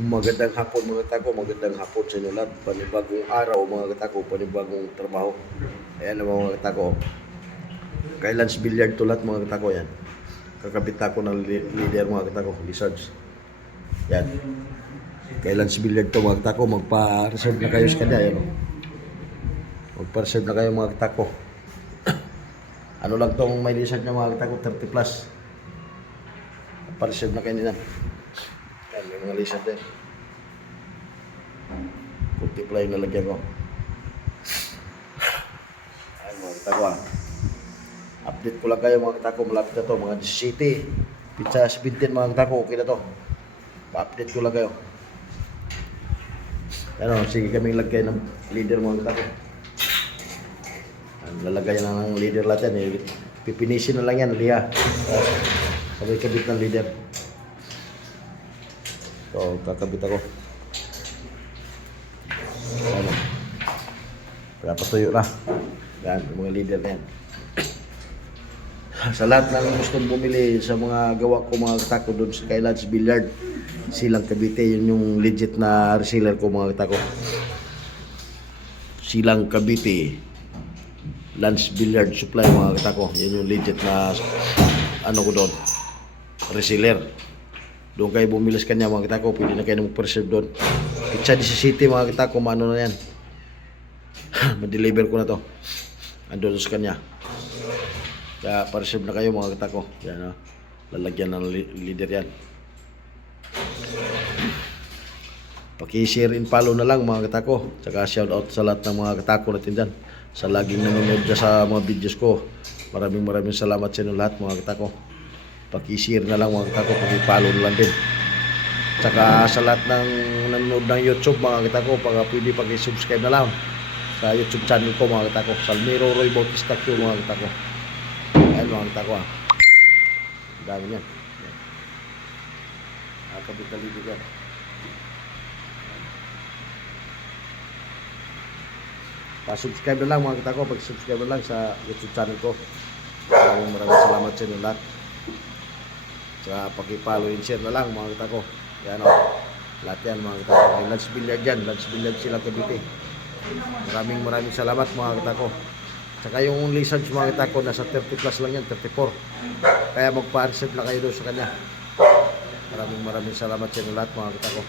Magandang hapon mga katako, magandang hapon sa inyo lahat. Panibagong araw mga katako, panibagong trabaho. Ayan naman mga katako. Kay Lance Billiard to lahat mga katako yan. Kakabit ako ng leader mga katako, Lizards. Yan. Kay Lance Billiard to mga katako, magpa-reserve na kayo sa kanya. Yan, o. Magpa-reserve na kayo mga katako. Ano lang tong may lizard niya mga katako, 30 plus. Pa-reserve na kayo nila. Yan, may mga lizard din. Multiply na lagyan ko. Ayan mga katako Update ko lang kayo mga katako. Malapit na to, mga 17. Pizza 17 mga katako, okay na to. Pa-update ko lang kayo. Ano, sige kaming lagay ng leader mga katako. Lalagay na ng leader lahat yan. Pipinisin na lang yan, liha. Sabay kabit ng leader. So, kakabit ako. Ano? Patuyo na. Yan, mga leader na yan. Sa lahat ng gustong bumili sa mga gawa ko mga katako doon sa kay Lance Billiard, Silang Cavite, yun yung legit na reseller ko mga katako. Silang Cavite, Lance Billiard Supply mga katako. Yan yung legit na ano ko doon, reseller. Doon kayo bumili sa kanya mga katako, pwede na kayo mag-preserve doon. Pizza 17 mga katako, maano na yan. Ma-deliver ko na to. Andun sa kanya. Kaya pa-reserve na kayo mga katako. Yan, lalagyan ng leader yan. Paki-share and follow na lang mga katako. Tsaka shout out sa lahat ng mga katako natin dyan. Sa laging nanonood dyan sa mga videos ko. Maraming salamat sa inyo lahat mga katako. Paki-share na lang mga katako. Paki-follow na lang din. Tsaka sa lahat ng nanonood ng YouTube mga katako, pwede paki-subscribe na lang sa YouTube channel ko mga katako. Salmiro Roy Bautista Q mga katako. Ayan mga katako Ang dami niyan. Kapital dito yan. Pa-subscribe na lang mga katako. Pag-subscribe na lang sa YouTube channel ko. Maraming salamat sa inyo lahat. Tsaka paki-follow and share na lang mga katako. Yan lahat yan mga katako. May Lance Billiard dyan. Lance Billiard Silang Cavite. Maraming salamat mga katako. Tsaka yung lizards mga katako, nasa 30 plus lang yan, 34. Kaya magpa-reserve na kayo doon sa kanya. Maraming salamat sa inyo lahat mga katako.